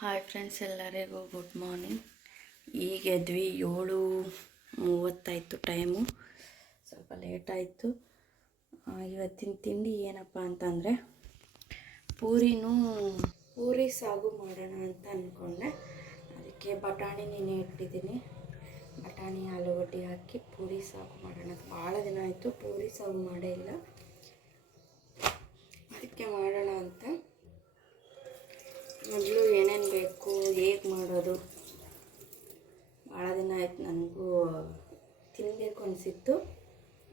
Hi friends, ಎಲ್ಲರಿಗೂ good morning. ಈಗ ಎದ್ವಿ 7:30 time, ಸ್ವಲ್ಪ ಲೇಟಾಯಿತು. ಇವತ್ತಿನ ತಿಂಡಿ ಏನಪ್ಪ ಅಂತಂದರೆ ಪೂರಿ ಸಾಗು ಮಾಡೋಣ ಅಂತ ಅಂದ್ಕೊಂಡೆ. ಅದಕ್ಕೆ ಬಟಾಣಿ ನೆನೆ ಇಟ್ಟಿದ್ದೀನಿ. ಬಟಾಣಿ ಆಲೂಗಡ್ಡೆ ಹಾಕಿ ಪೂರಿ ಸಾಗು ಮಾಡೋಣ. ಭಾಳ ದಿನ ಆಯಿತು ಪೂರಿ ಸಾಗು ಮಾಡೇ ಇಲ್ಲ, ಅದಕ್ಕೆ ಮಾಡೋಣ ಅಂತ. ಮೊದಲು ಏನೇನು ಬೇಕು, ಹೇಗೆ ಮಾಡೋದು, ಭಾಳ ದಿನ ಆಯ್ತು ನನಗೂ ತಿನ್ನಬೇಕು ಅನಿಸಿತ್ತು.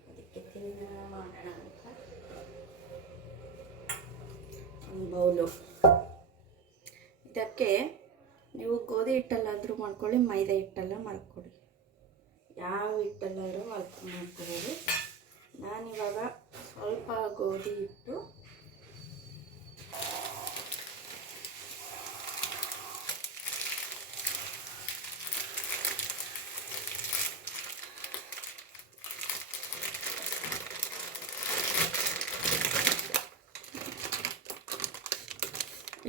ಅದಕ್ಕೆ ಮಾಡೋಣ ಅಂತ ಒಂದು ಬೌಲು. ಇದಕ್ಕೆ ನೀವು ಗೋಧಿ ಹಿಟ್ಟಲ್ಲಾದರೂ ಮಾಡ್ಕೊಳ್ಳಿ, ಮೈದಾ ಹಿಟ್ಟೆಲ್ಲ ಮಾಡ್ಕೊಳ್ಳಿ, ಯಾವ ಹಿಟ್ಟಲ್ಲಾದರೂ ಮಾಡ್ಕೊಳ್ಳೋದು. ನಾನಿವಾಗ ಸ್ವಲ್ಪ ಗೋಧಿ ಹಿಟ್ಟು,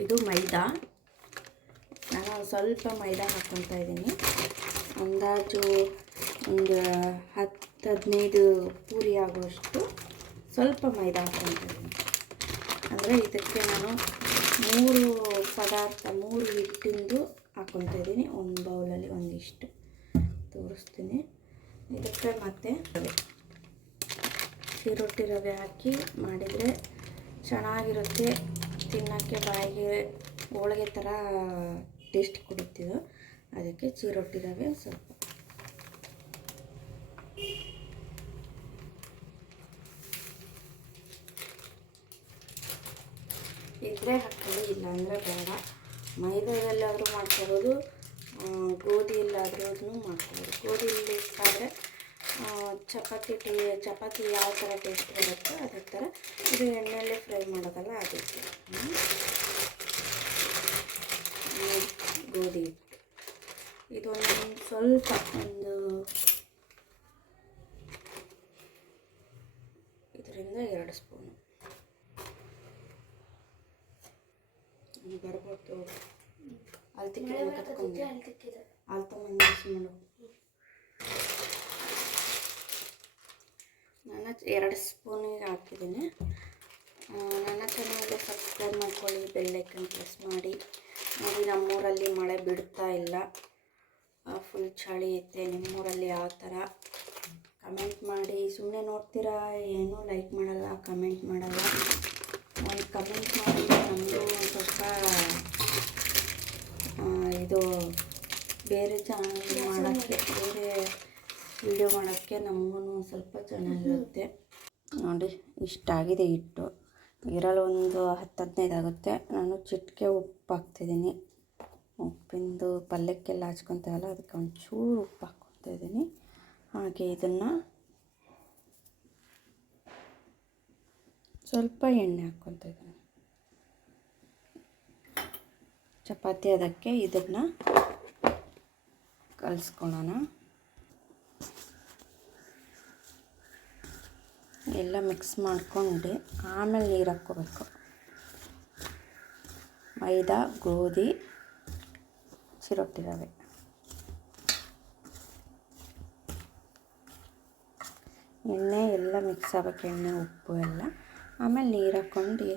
ಇದು ಮೈದಾ. ನಾನು ಸ್ವಲ್ಪ ಮೈದಾ ಹಾಕ್ಕೊತಾ ಇದ್ದೀನಿ. ಅಂದಾಜು ಒಂದು 10-15 ಪೂರಿ ಆಗುವಷ್ಟು ಸ್ವಲ್ಪ ಮೈದಾ ಹಾಕ್ಕೊತಾ ಇದ್ದೀನಿ. ಅಂದರೆ ಇದಕ್ಕೆ ನಾನು 3 ಹಿಟ್ಟಿಂದು ಹಾಕ್ಕೊತಾ ಇದ್ದೀನಿ. ಒಂದು ಬೌಲಲ್ಲಿ ಒಂದಿಷ್ಟು ತೋರಿಸ್ತೀನಿ. ಇದಕ್ಕೆ ಮತ್ತೆ ಚಿರೋಟಿ ರವೆ ಹಾಕಿ ಮಾಡಿದರೆ ಚೆನ್ನಾಗಿರುತ್ತೆ. ತಿನ್ನೋಕ್ಕೆ ಬಾಯಿಗೆ ಹೋಳಿಗೆ ಥರ ಟೇಸ್ಟ್ ಕೊಡುತ್ತಿದ್ದು. ಅದಕ್ಕೆ ಚಿರೋಟಿ ರವೆ ಸ್ವಲ್ಪ ಇದ್ರೆ ಹಾಕ್ಕೊಳ್ಳಿ, ಇಲ್ಲಾಂದರೆ ಬೇಡ. ಮೈದಾದಲ್ಲಾದರೂ ಮಾಡ್ಕೊಬೋದು, ಗೋಧಿಯಲ್ಲಾದ್ರೂ ಮಾಡ್ಕೊಬೋದು. ಗೋಧಿಯಲ್ಲಿ ಆದರೆ ಚಪಾತಿ ಯಾವ ಥರ ಟೇಸ್ಟ್ ಬರುತ್ತೋ ಅದೇ ಥರ. ಇದು ಎಣ್ಣೆಯಲ್ಲೇ ಫ್ರೈ ಮಾಡೋದಲ್ಲ, ಅದಕ್ಕೆ ಗೋಧಿ ಹಿಟ್ಟು. ಇದೊಂದು ಸ್ವಲ್ಪ ಇದರಿಂದ 2 ಸ್ಪೂನು ಬರ್ಬೋದು. ನಾನು 2 ಸ್ಪೂನಿಗೆ ಹಾಕಿದ್ದೀನಿ. ನನ್ನ ಚಾನಲ್ಗೆ ಸಬ್ಸ್ಕ್ರೈಬ್ ಮಾಡ್ಕೊಳ್ಳಿ, ಬೆಲ್ಲೈಕನ್ ಪ್ರೆಸ್ ಮಾಡಿ. ನೋಡಿ, ನಮ್ಮೂರಲ್ಲಿ ಮಳೆ ಬಿಡ್ತಾ ಇಲ್ಲ, ಫುಲ್ ಚಳಿ ಐತೆ. ನಿಮ್ಮೂರಲ್ಲಿ ಯಾವ ಥರ ಕಮೆಂಟ್ ಮಾಡಿ. ಸುಮ್ಮನೆ ನೋಡ್ತೀರಾ, ಏನೂ ಲೈಕ್ ಮಾಡಲ್ಲ, ಕಮೆಂಟ್ ಮಾಡಲ್ಲ. ಒಂದು ಕಮೆಂಟ್ ಮಾಡಿ ನಮಗೂ ಸ್ವಲ್ಪ ಇದು ಬೇರೆ ಚಾನಲ್ ಮಾಡೋಕ್ಕೆ, ಬೇರೆ ವಿಡಿಯೋ ಮಾಡೋಕ್ಕೆ ನಮಗೂ ಸ್ವಲ್ಪ ಚೆನ್ನಾಗಿರುತ್ತೆ. ನೋಡಿ, ಇಷ್ಟಾಗಿದೆ ಹಿಟ್ಟು. ಇದರಲ್ಲಿ ಒಂದು 10-15 ಆಗುತ್ತೆ. ನಾನು ಚಿಟಿಕೆ ಉಪ್ಪು ಹಾಕ್ತಿದ್ದೀನಿ. ಉಪ್ಪಿಂದು ಪಲ್ಯಕ್ಕೆಲ್ಲ ಹಚ್ಕೊತೀವಲ್ಲ, ಅದಕ್ಕೆ ಒಂಚೂರು ಉಪ್ಪು ಹಾಕ್ಕೊತಾ ಇದ್ದೀನಿ. ಹಾಗೆ ಇದನ್ನು ಸ್ವಲ್ಪ ಎಣ್ಣೆ ಹಾಕ್ಕೊತಾ ಇದ್ದೀನಿ. ಚಪಾತಿ ಅದಕ್ಕೆ ಇದನ್ನು ಕಲಿಸ್ಕೊಳ್ಳೋಣ. ಎಲ್ಲ ಮಿಕ್ಸ್ ಮಾಡ್ಕೊಂಡು ಆಮೇಲೆ ನೀರು ಹಾಕ್ಕೋಬೇಕು. ಮೈದಾ, ಗೋಧಿ, ಚಿರೋಟಿ ರವೆ, ಎಣ್ಣೆ ಎಲ್ಲ ಮಿಕ್ಸ್ ಆಗಬೇಕು. ಎಣ್ಣೆ, ಉಪ್ಪು ಎಲ್ಲ. ಆಮೇಲೆ ನೀರು ಹಾಕ್ಕೊಂಡು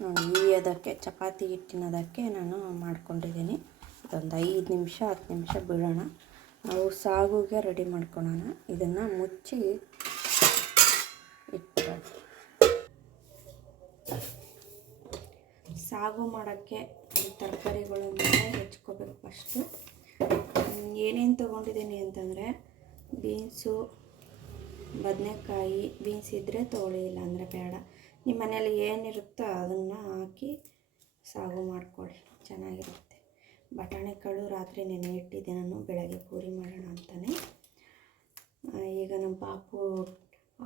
ನೋಡಿ, ಅದಕ್ಕೆ ಚಪಾತಿ ಹಿಟ್ಟಿನದಕ್ಕೆ ನಾನು ಮಾಡ್ಕೊಂಡಿದ್ದೀನಿ. ಇದೊಂದು 5 ನಿಮಿಷ 10 ನಿಮಿಷ ಬಿಡೋಣ. ನಾವು ಸಾಗುಗೆ ರೆಡಿ ಮಾಡ್ಕೊಳ್ಳೋಣ. ಇದನ್ನು ಮುಚ್ಚಿ ಇಟ್ಕೊಳ್ಳೋಣ. ಸಾಗು ಮಾಡೋಕ್ಕೆ ತರಕಾರಿಗಳನ್ನೆಲ್ಲ ಹೆಚ್ಕೋಬೇಕು. ಫಸ್ಟು ಏನೇನು ತೊಗೊಂಡಿದ್ದೀನಿ ಅಂತಂದರೆ ಬೀನ್ಸು, ಬದನೆಕಾಯಿ. ಬೀನ್ಸ್ ಇದ್ದರೆ ತೊಗೊಳ್ಳಿ, ಇಲ್ಲ ಅಂದರೆ ಬೇಡ. ನಿಮ್ಮ ಮನೇಲಿ ಏನಿರುತ್ತೋ ಅದನ್ನು ಹಾಕಿ ಸಾಗು ಮಾಡ್ಕೊಳ್ಳಿ, ಚೆನ್ನಾಗಿರುತ್ತೆ. ಬಟಾಣಿ ಕಾಳು ರಾತ್ರಿ ನೆನೆ ಇಟ್ಟಿದ್ದೆ ನಾನು, ಬೆಳಗ್ಗೆ ಪೂರಿ ಮಾಡೋಣ ಅಂತಲೇ. ಈಗ ನಮ್ಮ ಪಾಪು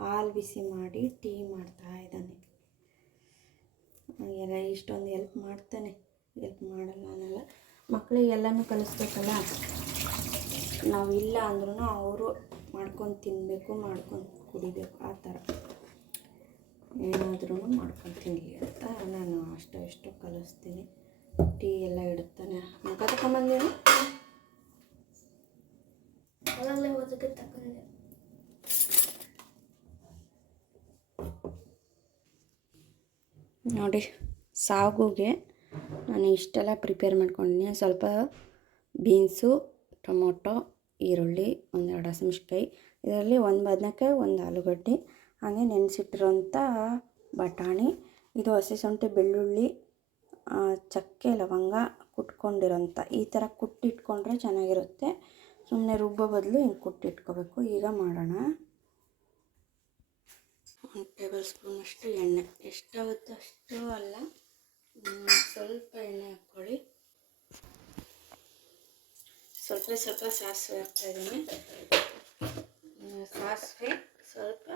ಹಾಲು ಬಿಸಿ ಮಾಡಿ ಟೀ ಮಾಡ್ತಾ ಇದ್ದಾನೆ. ಎಲ್ಲ ಇಷ್ಟೊಂದು ಹೆಲ್ಪ್ ಮಾಡ್ತಾನೆ, ಹೆಲ್ಪ್ ಮಾಡಲ್ಲ ಅನ್ನಲ್ಲ. ಮಕ್ಕಳಿಗೆಲ್ಲನೂ ಕಲಿಸ್ಬೇಕಲ್ಲ. ನಾವು ಇಲ್ಲ ಅಂದ್ರೂ ಅವರು ಮಾಡ್ಕೊಂಡು ತಿನ್ನಬೇಕು, ಮಾಡ್ಕೊಂಡು ಕುಡಿಬೇಕು. ಆ ಥರ ಏನಾದ್ರೂ ಮಾಡ್ಕೊಂಡು ತಿನ್ನಲಿ ಅಂತ ನಾನು ಅಷ್ಟು ಕಲಿಸ್ತೀನಿ. ಟೀ ಎಲ್ಲ ಇಡುತ್ತಾನೆ. ಮುಖ ತಗೊಂಬಂದೇನು ಓದಕ್ಕೆ ತಗೊಂಡೆ. ನೋಡಿ, ಸಾಗುಗೆ ನಾನು ಇಷ್ಟೆಲ್ಲ ಪ್ರಿಪೇರ್ ಮಾಡ್ಕೊಂಡಿದ್ದೀನಿ. ಸ್ವಲ್ಪ ಬೀನ್ಸು, ಟೊಮೊಟೊ, ಈರುಳ್ಳಿ, ಒಂದೆರಡು ಹಸಿಮೆಣ್ಸಿನ್ಕಾಯಿ, ಇದರಲ್ಲಿ ಒಂದು ಬದನೆಕಾಯಿ, ಒಂದು ಆಲೂಗಡ್ಡೆ, ಹಾಗೆ ನೆನೆಸಿಟ್ಟಿರೋಂಥ ಬಟಾಣಿ, ಇದು ಹಸಿ ಶುಂಠಿ, ಬೆಳ್ಳುಳ್ಳಿ, ಚಕ್ಕೆ, ಲವಂಗ ಕುಟ್ಕೊಂಡಿರೋಂಥ. ಈ ಥರ ಕುಟ್ಟಿಟ್ಕೊಂಡ್ರೆ ಚೆನ್ನಾಗಿರುತ್ತೆ. ಸುಮ್ಮನೆ ರುಬ್ಬೋ ಬದಲು ಹಿಂಗೆ ಕುಟ್ಟಿಟ್ಕೋಬೇಕು. ಈಗ ಮಾಡೋಣ. 1 ಟೇಬಲ್ ಸ್ಪೂನಷ್ಟು ಎಣ್ಣೆ, ಎಷ್ಟಾಗುತ್ತೋ ಅಷ್ಟು ಅಲ್ಲ, ಸ್ವಲ್ಪ ಎಣ್ಣೆ ಹಾಕ್ಕೊಳ್ಳಿ. ಸ್ವಲ್ಪ ಸಾಸಿವೆ ಹಾಕ್ತಾಯಿದ್ದೀನಿ. ಸಾಸಿವೆ, ಸ್ವಲ್ಪ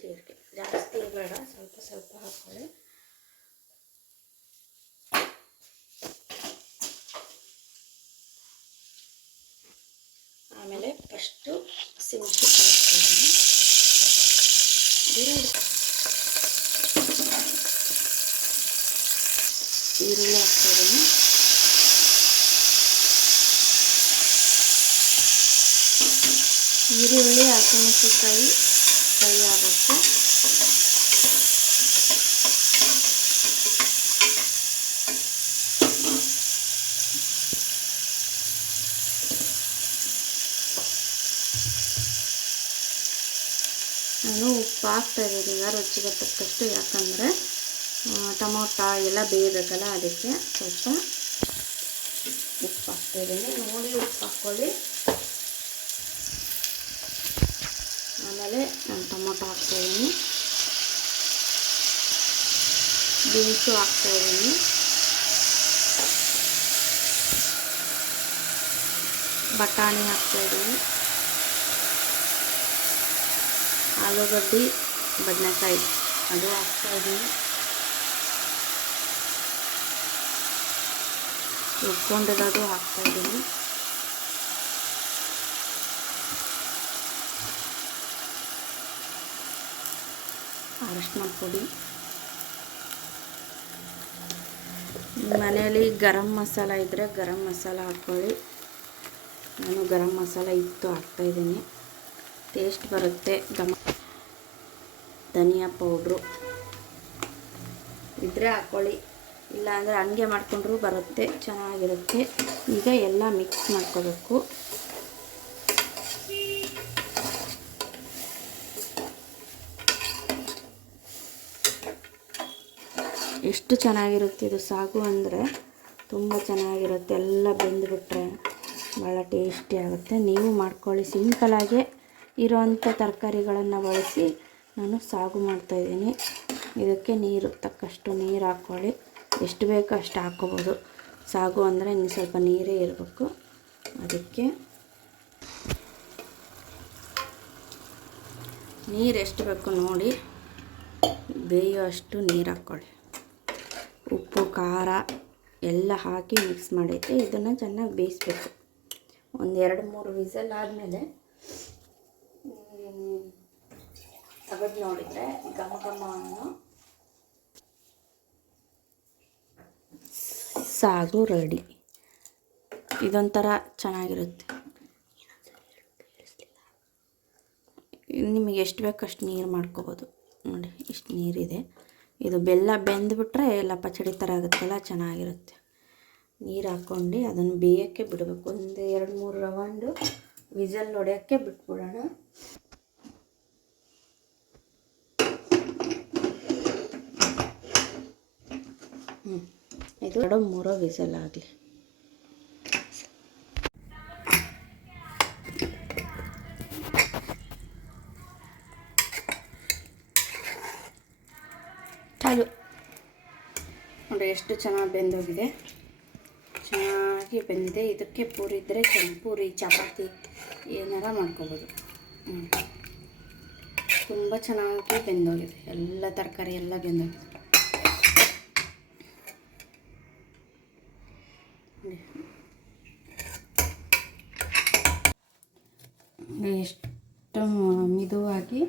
ಜೀರಿಗೆ, ಜಾಸ್ತಿ ಬೇಡ, ಸ್ವಲ್ಪ ಹಾಕ್ಕೊಳ್ಳಿ. ಆಮೇಲೆ ಫಸ್ಟು ಹಸಿಮೆಣ್ಸಿನ್ಕಾಯಿ ಹಾಕ್ತಾಯಿದ್ದೀನಿ. ಈರುಳ್ಳಿ ಹಾಕ್ತಾಯಿದ್ದೀನಿ. ಈರುಳ್ಳಿ, ಹಸಿಮೆಣ್ಸಿನ್ಕಾಯಿ ಫ್ರೈ ಆಗುತ್ತೆ. ನಾನು ಉಪ್ಪು ಹಾಕ್ತಾಯಿದ್ದೀನಿ ರುಚಿಗೆ ತಕ್ಕಷ್ಟು, ಯಾಕಂದರೆ ಟೊಮೊಟೊ ಎಲ್ಲ ಬೇಯಬೇಕಲ್ಲ, ಅದಕ್ಕೆ ಸ್ವಲ್ಪ ಉಪ್ಪು ಹಾಕ್ತಾಯಿದ್ದೀನಿ. ನೋಡಿ ಉಪ್ಪು ಹಾಕ್ಕೊಳ್ಳಿ. ಆಮೇಲೆ ನಾನು ಟೊಮೊಟೊ ಹಾಕ್ತಾಯಿದ್ದೀನಿ, ಬೀನ್ಸು ಹಾಕ್ತಾಯಿದ್ದೀನಿ, ಬಟಾಣಿ ಹಾಕ್ತಾಯಿದ್ದೀನಿ, ಆಲೂಗಡ್ಡೆ, ಬದನೆಕಾಯಿ ಅದು ಹಾಕ್ತಾಯಿದ್ದೀನಿ, ರುಬ್ಕೊಂಡಿರೋದು ಹಾಕ್ತಾಯಿದ್ದೀನಿ, ಅರಶಿನ ಪುಡಿ. ಮನೆಯಲ್ಲಿ ಗರಂ ಮಸಾಲ ಇದ್ದರೆ ಗರಂ ಮಸಾಲ ಹಾಕ್ಕೊಳ್ಳಿ. ನಾನು ಗರಂ ಮಸಾಲ ಇತ್ತು ಹಾಕ್ತಾಯಿದ್ದೀನಿ, ಟೇಸ್ಟ್ ಬರುತ್ತೆ. ಧನಿಯಾ ಪೌಡ್ರು ಇದ್ದರೆ ಹಾಕ್ಕೊಳ್ಳಿ, ಇಲ್ಲ ಅಂದರೆ ಹಂಗೆ ಮಾಡಿಕೊಂಡ್ರೂ ಬರುತ್ತೆ, ಚೆನ್ನಾಗಿರುತ್ತೆ. ಈಗ ಎಲ್ಲ ಮಿಕ್ಸ್ ಮಾಡ್ಕೋಬೇಕು. ಎಷ್ಟು ಚೆನ್ನಾಗಿರುತ್ತೆ ಇದು ಸಾಗು ಅಂದರೆ, ತುಂಬ ಚೆನ್ನಾಗಿರುತ್ತೆ. ಎಲ್ಲ ಬೆಂದುಬಿಟ್ರೆ ಭಾಳ ಟೇಸ್ಟಿ ಆಗುತ್ತೆ. ನೀವು ಮಾಡ್ಕೊಳ್ಳಿ. ಸಿಂಪಲಾಗೆ ಇರೋವಂಥ ತರಕಾರಿಗಳನ್ನು ಬಳಸಿ ನಾನು ಸಾಗು ಮಾಡ್ತಾಯಿದ್ದೀನಿ. ಇದಕ್ಕೆ ನೀರು ತಕ್ಕಷ್ಟು ನೀರು ಹಾಕ್ಕೊಳ್ಳಿ. ಎಷ್ಟು ಬೇಕೋ ಅಷ್ಟು ಹಾಕ್ಕೋಬೋದು. ಸಾಗು ಅಂದರೆ ಇನ್ನು ಸ್ವಲ್ಪ ನೀರೇ ಇರಬೇಕು. ಅದಕ್ಕೆ ನೀರು ಎಷ್ಟು ಬೇಕು ನೋಡಿ, ಬೇಯೋ ಅಷ್ಟು ನೀರು ಹಾಕ್ಕೊಳ್ಳಿ. ಉಪ್ಪು, ಖಾರ ಎಲ್ಲ ಹಾಕಿ ಮಿಕ್ಸ್ ಮಾಡೈತೆ. ಇದನ್ನು ಚೆನ್ನಾಗಿ ಬೇಯಿಸ್ಬೇಕು. ಒಂದು 2-3 ವಿಸಲ್ ಆದಮೇಲೆ ತೆಗೆದು ನೋಡಿದರೆ ಘಮ ಘಮ ಅನ್ನೋ ಸಾಗು ರೆಡಿ. ಇದೊಂಥರ ಚೆನ್ನಾಗಿರುತ್ತೆ. ನಿಮಗೆ ಎಷ್ಟು ಬೇಕೋ ಅಷ್ಟು ನೀರು ಮಾಡ್ಕೋಬೋದು. ನೋಡಿ ಇಷ್ಟು ನೀರಿದೆ. ಇದು ಬೆಲ್ಲ ಬೆಂದುಬಿಟ್ರೆ ಎಲ್ಲ ಪಚಡಿ ಥರ ಆಗುತ್ತಲ್ಲ, ಚೆನ್ನಾಗಿರುತ್ತೆ. ನೀರು ಹಾಕ್ಕೊಂಡು ಅದನ್ನು ಬೇಯೋಕ್ಕೆ ಬಿಡಬೇಕು. ಒಂದು 2-3 ರೌಂಡು ವಿಸಲ್ ಹೊಡೆಯೋಕ್ಕೆ ಬಿಟ್ಬಿಡೋಣ. ಇದು 2-3 ವಿಸಲ್ ಆಗಲಿ. ಚಾಲು ನೋಡಿ, ಎಷ್ಟು ಚೆನ್ನಾಗಿ ಬೆಂದೋಗಿದೆ. ಚೆನ್ನಾಗಿ ಬೆಂದಿದೆ. ಇದಕ್ಕೆ ಪೂರಿ ಇದ್ದರೆ ಪೂರಿ, ಚಪಾತಿ ಏನಾರ ಮಾಡ್ಕೋಬೋದು. ತುಂಬ ಚೆನ್ನಾಗಿ ಬೆಂದೋಗಿದೆ. ಎಲ್ಲ ತರಕಾರಿ ಎಲ್ಲ ಬೆಂದೋಗಿದೆ. ಎಷ್ಟು ಮಿದುವಾಗಿ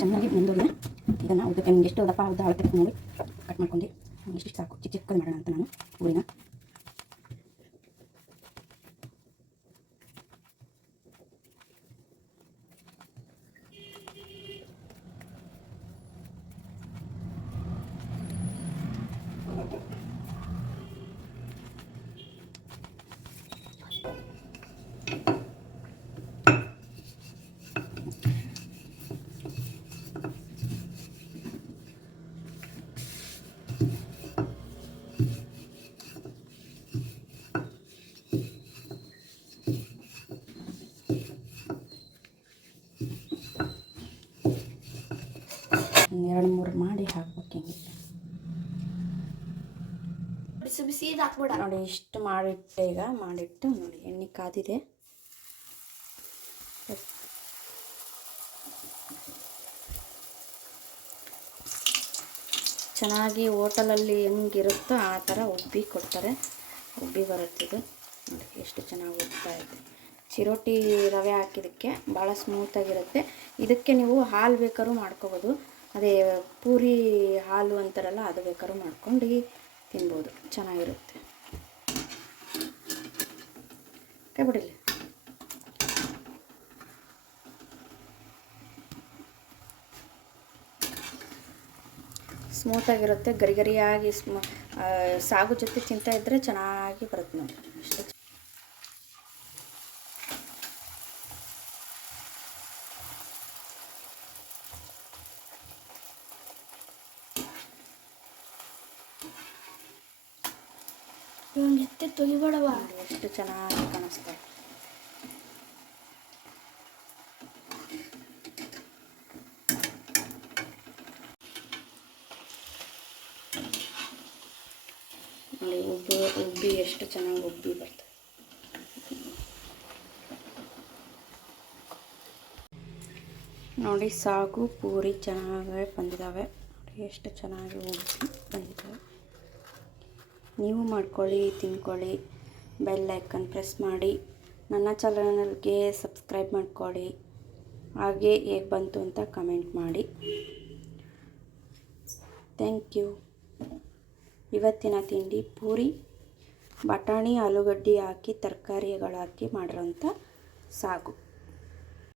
ಚೆನ್ನಾಗಿ ಬೆಂದೋಗಿದೆ. ಇದನ್ನು ಉದ್ದಕ್ಕೆ ನಿಮ್ಗೆ ಎಷ್ಟು ದಪ್ಪ ಉದ್ದ ಅಳತೆ ನೋಡಿ ಕಟ್ ಮಾಡ್ಕೊಂಡು ಇಷ್ಟು ಸಾಕು. ಚಿಕ್ಕದು ಮಾಡೋಣ ಅಂತ ನಾನು ಪೂರಿನ ಎರಡು ಮೂರು ಮಾಡಿ ಹಾಕ್ಬೇಕು. ಹಿಂಗೆ ಬಿಸಿ ಬಿಸಿ ಹಾಕ್ಬೇಡ ನೋಡಿ. ಇಷ್ಟು ಮಾಡಿಟ್ಟೆ. ಈಗ ಮಾಡಿಟ್ಟು ನೋಡಿ ಎಣ್ಣೆ ಕಾದಿದೆ. ಚೆನ್ನಾಗಿ ಹೋಟೆಲಲ್ಲಿ ಹೆಂಗಿರುತ್ತೋ ಆ ಥರ ಉಬ್ಬಿ ಕೊಡ್ತಾರೆ. ಉಬ್ಬಿ ಬರುತ್ತಿದ್ದು ನೋಡಿ ಎಷ್ಟು ಚೆನ್ನಾಗಿ ಉಬ್ತಾ ಇದೆ. ಚಿರೋಟಿ ರವೆ ಹಾಕಿದ್ದಕ್ಕೆ ಭಾಳ ಸ್ಮೂತಾಗಿರುತ್ತೆ. ಇದಕ್ಕೆ ನೀವು ಹಾಲು ಬೇಕಾದ್ರೂ ಮಾಡ್ಕೋಬೋದು. ಅದೇ ಪೂರಿ ಹಾಲು ಅಂತಾರಲ್ಲ, ಅದು ಬೇಕಾದ್ರೂ ಮಾಡ್ಕೊಂಡು ತಿನ್ಬೋದು, ಚೆನ್ನಾಗಿರುತ್ತೆ. ಕೈ ಬಿಡಿಲ್ಲ. ಸ್ಮೂತಾಗಿರುತ್ತೆ, ಗರಿ ಗರಿಯಾಗಿ ಸಾಗು ಜೊತೆ ತಿಂತಾ ಇದ್ದರೆ ಚೆನ್ನಾಗಿ ಬರುತ್ತೆ ನೋಡಿ. ಇಷ್ಟು ಎತ್ತೆ ತೊಳಿಬೇಡವ. ಎಷ್ಟು ಚೆನ್ನಾಗಿ ಕಾಣಿಸ್ತಾ ಇದೆ. ನೋಡಿ ಉಬ್ಬಿ ಎಷ್ಟು ಚೆನ್ನಾಗಿ ಉಬ್ಬಿ ಬರ್ತದೆ. ನೋಡಿ ಸಾಗು ಪೂರಿ ಚೆನ್ನಾಗಿ ಬಂದಿದ್ದಾವೆ. ನೋಡಿ ಎಷ್ಟು ಚೆನ್ನಾಗಿ ಉಬ್ಬಿ ಬಂದಿದ್ದಾವೆ. ನೀವು ಮಾಡ್ಕೊಳ್ಳಿ, ತಿನ್ಕೊಳ್ಳಿ. ಬೆಲ್ ಐಕನ್ ಪ್ರೆಸ್ ಮಾಡಿ. ನನ್ನ ಚಾನಲ್ಗೆ ಸಬ್ಸ್ಕ್ರೈಬ್ ಮಾಡ್ಕೊಳ್ಳಿ. ಹಾಗೆ ಹೇಗೆ ಬಂತು ಅಂತ ಕಮೆಂಟ್ ಮಾಡಿ. Thank you. ಇವತ್ತಿನ ತಿಂಡಿ ಪೂರಿ, ಬಟಾಣಿ ಆಲೂಗಡ್ಡೆ ಹಾಕಿ ತರಕಾರಿಗಳು ಹಾಕಿ ಮಾಡಿರೋಂಥ ಸಾಗು.